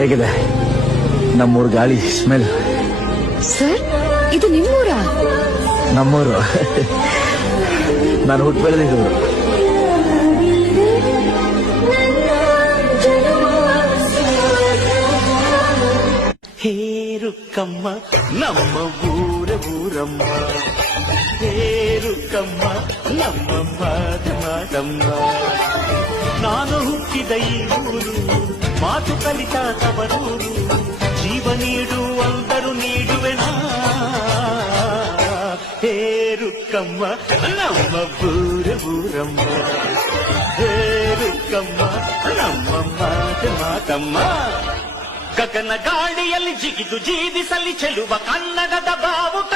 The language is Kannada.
ಹೇಗಿದೆ ನಮ್ಮೂರ್ ಗಾಳಿ ಸ್ಮೆಲ್? ಸರ್, ಇದು ನಿಮ್ಮೂರಾ? ನಮ್ಮೂರು. ನಾನು ಹುಟ್ಟು ಬೆಳೆದಿದ್ದು. ಹೇರುಕ್ಕಮ್ಮ ನಮ್ಮ ಊರಮ್ಮ, ಹೇರುಕ್ಕಮ್ಮ ನಮ್ಮ ಮಾದಮ್ಮ. ನಾನು ಹುಟ್ಟಿದ ಈ ಊರು, ಮಾತು ಕಲಿತ ತವರೂರು, ಜೀವ ನೀಡುವಂದರು ನೀಡುವೆನ. ಹೇರುಕ್ಕಮ್ಮ ನಮ್ಮ ಊರಮ್ಮ, ಹೇರುಕ್ಕಮ್ಮ ನಮ್ಮ ಮಾತಮ್ಮ. ಗಗನ ಗಾಳಿಯಲ್ಲಿ ಜಿಗಿದು ಜೀವಿಸಲಿ ಚೆಲುವ ಕನ್ನಡದ ಬಾವುಟ.